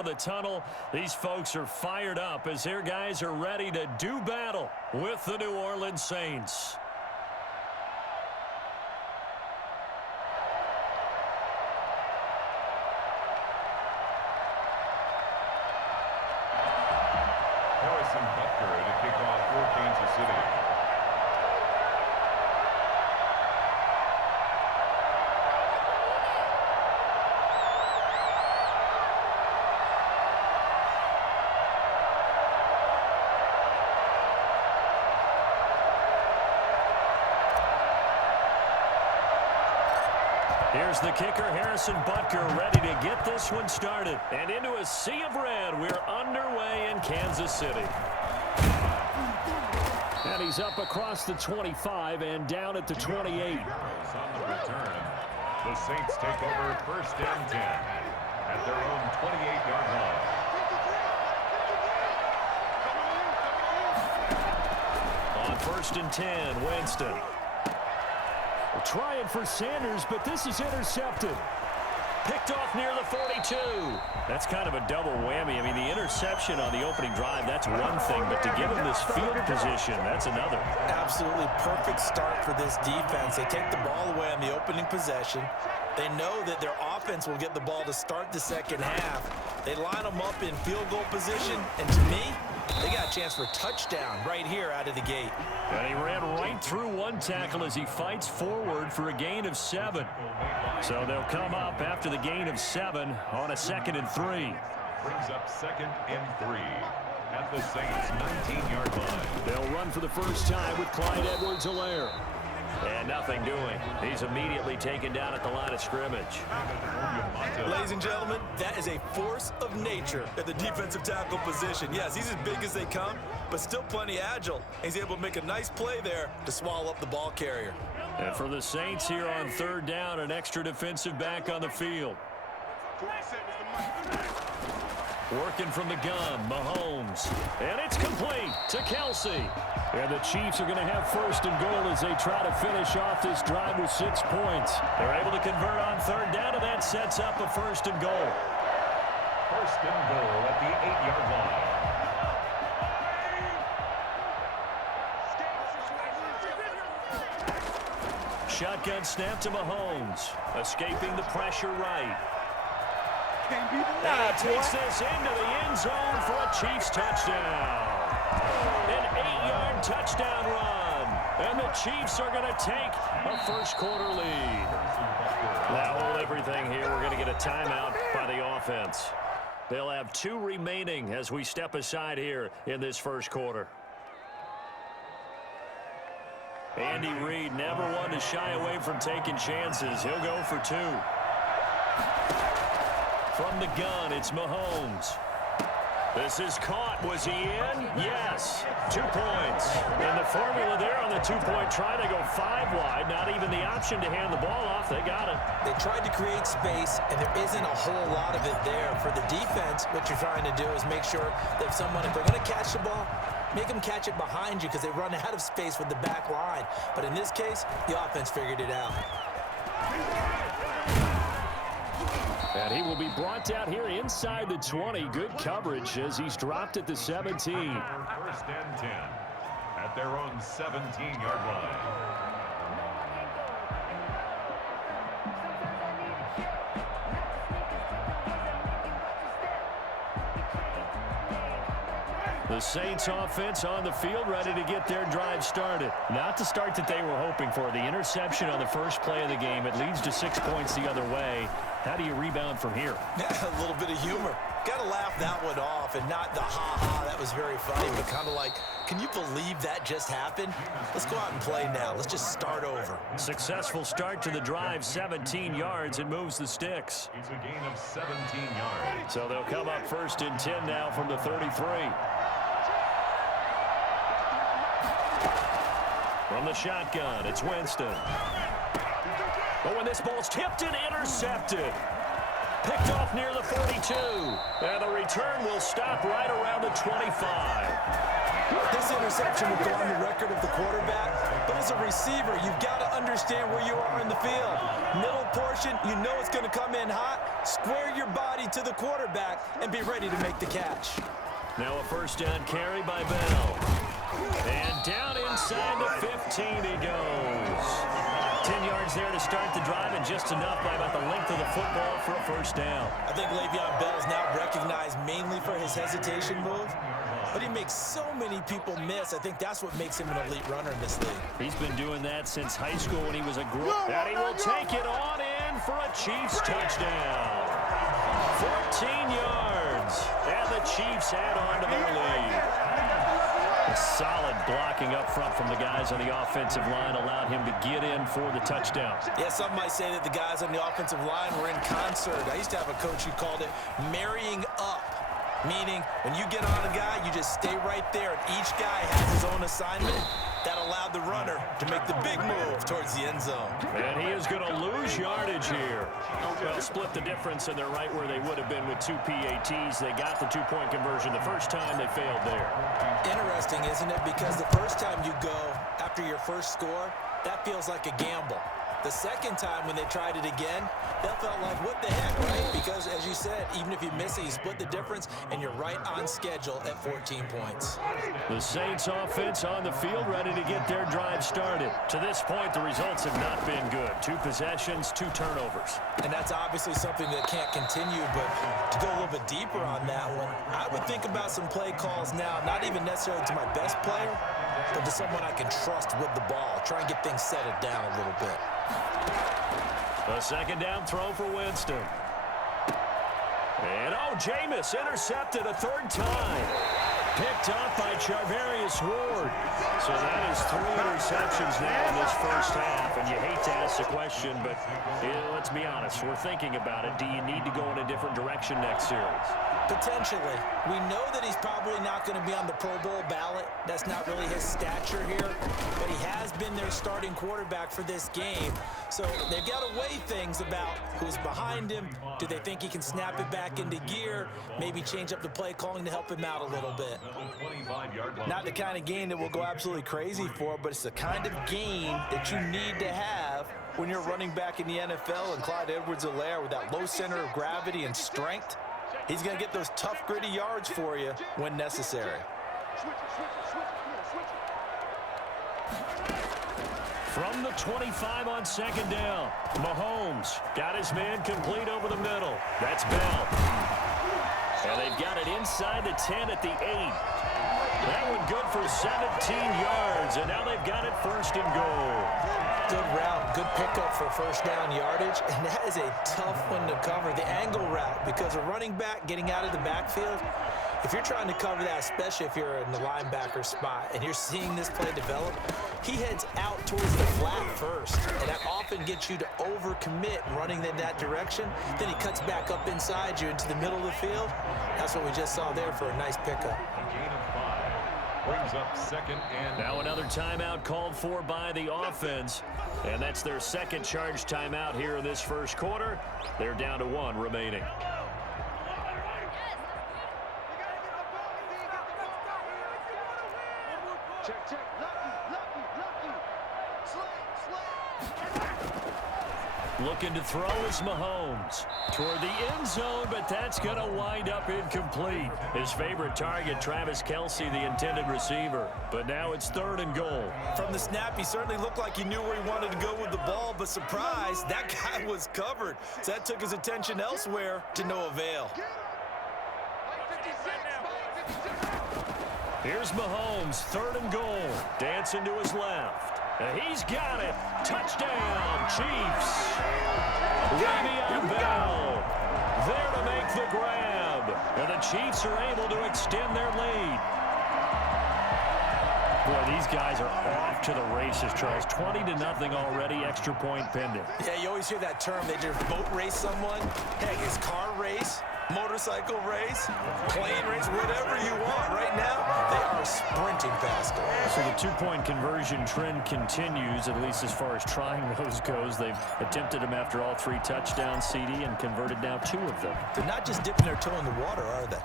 out of the tunnel. These folks are fired up as their guys are ready to do battle with the New Orleans Saints. To kick off for Kansas City. Here's the kicker, Harrison Butker, ready to get this one started. And into a sea of red, we're underway in Kansas City. And he's up across the 25 and down at the 28. On the return, the Saints take over 1st and 10 at their own 28-yard line. On 1st and 10, Winston. We're trying for Sanders, but this is intercepted. Picked off near the 42. That's kind of a double whammy. I mean, the interception on the opening drive, that's one thing, but to give him this field position, that's another. Absolutely perfect start for this defense. They take the ball away on the opening possession. They know that their offense will get the ball to start the second half. They line them up in field goal position, and to me, they got a chance for a touchdown right here out of the gate. And he ran right through one tackle as he fights forward for a gain of 7. So they'll come up after the gain of 7 on a 2nd and 3. Brings up 2nd and 3 at the Saints' 19-yard line. They'll run for the first time with Clyde Edwards-Helaire. And nothing doing. He's immediately taken down at the line of scrimmage. Ladies and gentlemen, that is a force of nature at the defensive tackle position. Yes, he's as big as they come, but still plenty agile. He's able to make a nice play there to swallow up the ball carrier. And for the Saints here on 3rd down, an extra defensive back on the field. Working from the gun, Mahomes. And it's complete to Kelsey. And the Chiefs are going to have 1st and goal as they try to finish off this drive with 6 points. They're able to convert on 3rd down, and that sets up a 1st and goal. 1st and goal at the 8-yard line. Shotgun snap to Mahomes. Escaping the pressure right. And he takes this into the end zone for a Chiefs touchdown. An 8-yard touchdown run. And the Chiefs are going to take a first-quarter lead. Now hold everything here. We're going to get a timeout by the offense. They'll have 2 remaining as we step aside here in this first quarter. Andy Reid never one to shy away from taking chances. He'll go for 2. From the gun, it's Mahomes. This is caught. Was he in? Yes. 2 points. And the formula there on the 2-point try to go 5 wide. Not even the option to hand the ball off. They got it. They tried to create space, and there isn't a whole lot of it there. For the defense, what you're trying to do is make sure that if they're going to catch the ball, make them catch it behind you because they run out of space with the back line. But in this case, the offense figured it out. And he will be brought down here inside the 20. Good coverage as he's dropped at the 17. 1st and 10 at their own 17-yard line. The Saints offense on the field ready to get their drive started. Not the start that they were hoping for. The interception on the first play of the game. It leads to 6 points the other way. How do you rebound from here? A little bit of humor. Got to laugh that one off and not the ha-ha. That was very funny, but kind of like, can you believe that just happened? Let's go out and play now. Let's just start over. Successful start to the drive, 17 yards. It moves the sticks. It's a gain of 17 yards. So they'll come up 1st and 10 now from the 33. From the shotgun, it's Winston. But when this ball's tipped and intercepted. Picked off near the 42. And the return will stop right around the 25. This interception will go on the record of the quarterback, but as a receiver, you've got to understand where you are in the field. Middle portion, you know it's going to come in hot. Square your body to the quarterback and be ready to make the catch. Now a first down carry by Bell. And down inside the 15 he goes. 10 yards there to start the drive, and just enough by about the length of the football for a first down. I think Le'Veon Bell is now recognized mainly for his hesitation move, but he makes so many people miss. I think that's what makes him an elite runner in this league. He's been doing that since high school when he was a group. And he will take it on in for a Chiefs touchdown. 14 yards, and the Chiefs add on to their lead. A solid blocking up front from the guys on the offensive line allowed him to get in for the touchdown. Yeah, some might say that the guys on the offensive line were in concert. I used to have a coach who called it marrying up, meaning when you get on a guy, you just stay right there, and each guy has his own assignment. That allowed the runner to make the big move towards the end zone. And he is going to lose yardage here. Well, split the difference, and they're right where they would have been with 2 PATs. They got the two-point conversion the first time. They failed there. Interesting, isn't it? Because the first time you go after your first score, that feels like a gamble. The second time when they tried it again, that felt like, what the heck, right? Because, as you said, even if you miss it, you split the difference, and you're right on schedule at 14 points. The Saints offense on the field, ready to get their drive started. To this point, the results have not been good. 2 possessions, 2 turnovers. And that's obviously something that can't continue, but to go a little bit deeper on that one, I would think about some play calls now, not even necessarily to my best player, but to someone I can trust with the ball. Try and get things settled down a little bit. A second down throw for Winston. And, Jameis intercepted a third time. Picked up by Charvarius Ward. So that is 3 interceptions now in this first half. And you hate to ask the question, but let's be honest. We're thinking about it. Do you need to go in a different direction next series? Potentially. We know that he's probably not going to be on the Pro Bowl ballot. That's not really his stature here. But he has been their starting quarterback for this game. So they've got to weigh things about who's behind him. Do they think he can snap it back into gear? Maybe change up the play calling to help him out a little bit. Not the kind of game that we'll go absolutely crazy for, but it's the kind of game that you need to have when you're running back in the NFL. And Clyde Edwards-Helaire, with that low center of gravity and strength, he's going to get those tough, gritty yards for you when necessary. From the 25 on second down, Mahomes got his man complete over the middle. That's Bell. And they've got it inside the 10 at the 8. That one good for 17 yards, and now they've got it first and goal. Good route, good pickup for first down yardage, and that is a tough one to cover, the angle route, because a running back getting out of the backfield, if you're trying to cover that, especially if you're in the linebacker spot and you're seeing this play develop, he heads out towards the flat first, and that often gets you to overcommit running in that direction. Then he cuts back up inside you into the middle of the field. That's what we just saw there for a nice pickup. Brings up second and now another timeout called for by the offense, and that's their second charge timeout here in this first quarter. They're down to 1 remaining. Check. Lucky. Slay. Looking to throw is Mahomes toward the end zone, but that's going to wind up incomplete. His favorite target, Travis Kelce, the intended receiver. But now it's 3rd and goal. From the snap, he certainly looked like he knew where he wanted to go with the ball, but surprise, that guy was covered. So that took his attention elsewhere to no avail. Here's Mahomes, 3rd and goal. Dancing to his left. He's got it. Touchdown, Chiefs. Le'Veon Bell there to make the grab. And the Chiefs are able to extend their lead. Boy, these guys are off to the races, Charles. 20-0 already, extra point pending. Yeah, you always hear that term. They just boat race someone. Heck, it's car race, motorcycle race, plane race, whatever you want. Right now, they are sprinting faster. So the two-point conversion trend continues, at least as far as trying those goes. They've attempted them after all 3 touchdowns, CD, and converted now 2 of them. They're not just dipping their toe in the water, are they?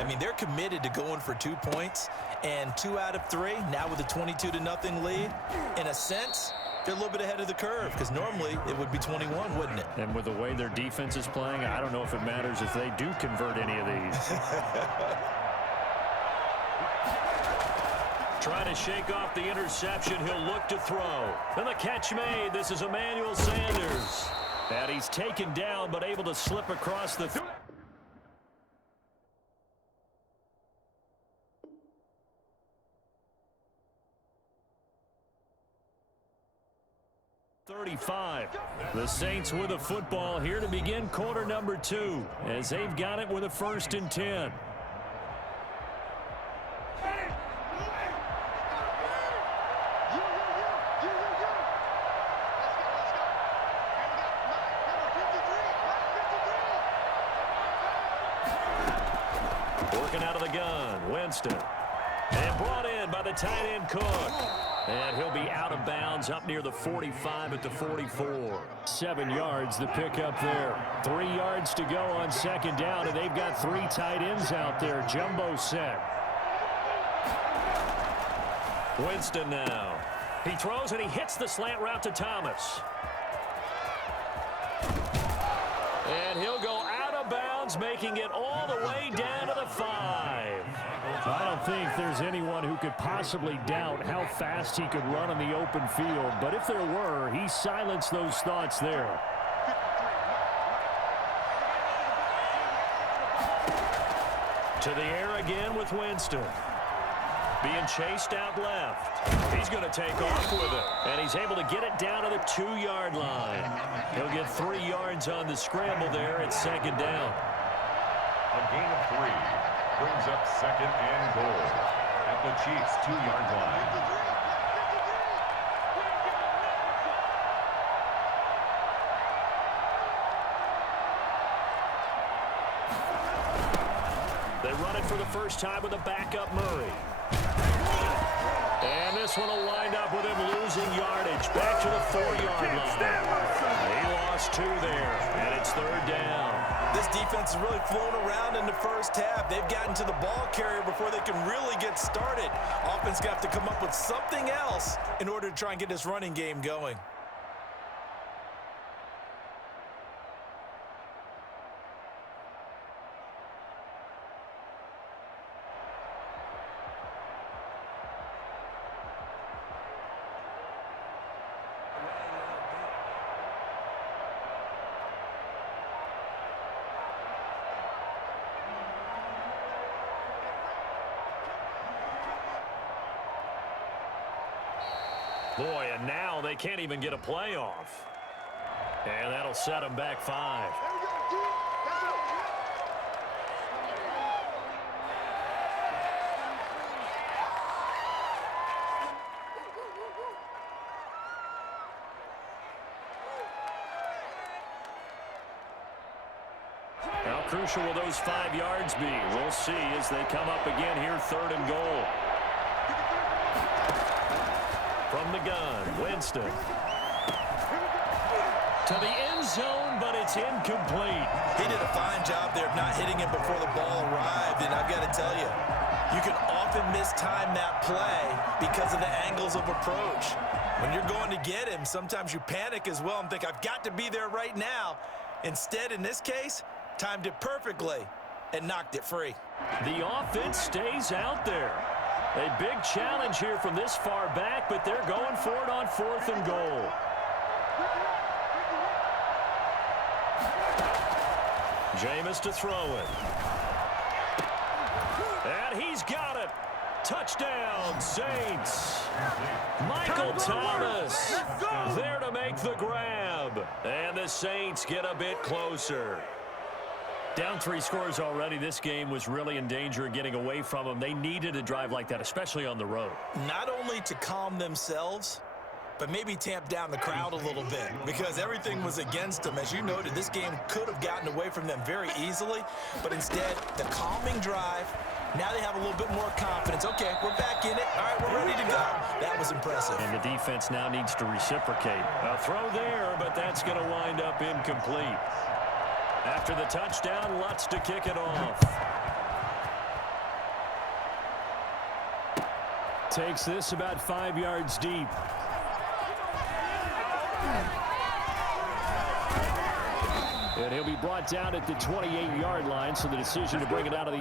I mean, they're committed to going for 2 points, and 2 out of 3, now with a 22-0 lead. In a sense, They're a little bit ahead of the curve because normally it would be 21, wouldn't it? And with the way their defense is playing, I don't know if it matters if they do convert any of these. Trying to shake off the interception. He'll look to throw. And the catch made. This is Emmanuel Sanders. And he's taken down but able to slip across the 35. The Saints with a football here to begin quarter number 2 as they've got it with a 1st and 10. Working out of the gun, Winston. And brought in by the tight end Cook. And he'll be out of bounds up near the 45 at the 44. 7 yards the pickup there. 3 yards to go on 2nd down, and they've got 3 tight ends out there. Jumbo set. Winston now. He throws and he hits the slant route to Thomas. And he'll go out of bounds, making it all the way down to the 5. I don't think there's anyone who could possibly doubt how fast he could run on the open field. But if there were, he silenced those thoughts there. To the air again with Winston. Being chased out left. He's going to take off with it. And he's able to get it down to the 2-yard line. He'll get 3 yards on the scramble there at 2nd down. A gain of 3 brings up 2nd and goal at the Chiefs' 2-yard line. They run it for the first time with a backup Murray. And this one will wind up with him losing yardage back to the 4-yard line. He lost 2 there, and it's 3rd down. This defense has really flown around in the first half. They've gotten to the ball carrier before they can really get started. Offense got to come up with something else in order to try and get this running game going. Boy, and now they can't even get a playoff. And that'll set them back 5. How crucial will those 5 yards be? We'll see as they come up again here, 3rd and goal. From the gun, Winston. To the end zone, but it's incomplete. He did a fine job there of not hitting it before the ball arrived, and I've got to tell you, you can often mistime that play because of the angles of approach. When you're going to get him, sometimes you panic as well and think, I've got to be there right now. Instead, in this case, timed it perfectly and knocked it free. The offense stays out there. A big challenge here from this far back, but they're going for it on 4th and goal. Jameis to throw it. And he's got it. Touchdown, Saints. Michael Thomas there to make the grab. And the Saints get a bit closer. Down 3 scores already. This game was really in danger of getting away from them. They needed a drive like that, especially on the road. Not only to calm themselves, but maybe tamp down the crowd a little bit because everything was against them. As you noted, this game could have gotten away from them very easily, but instead, the calming drive, now they have a little bit more confidence. Okay, we're back in it. All right, we're ready to go. That was impressive. And the defense now needs to reciprocate. A throw there, but that's going to wind up incomplete. After the touchdown, Lutz to kick it off. Takes this about 5 yards deep. And he'll be brought down at the 28-yard line, so the decision to bring it out of the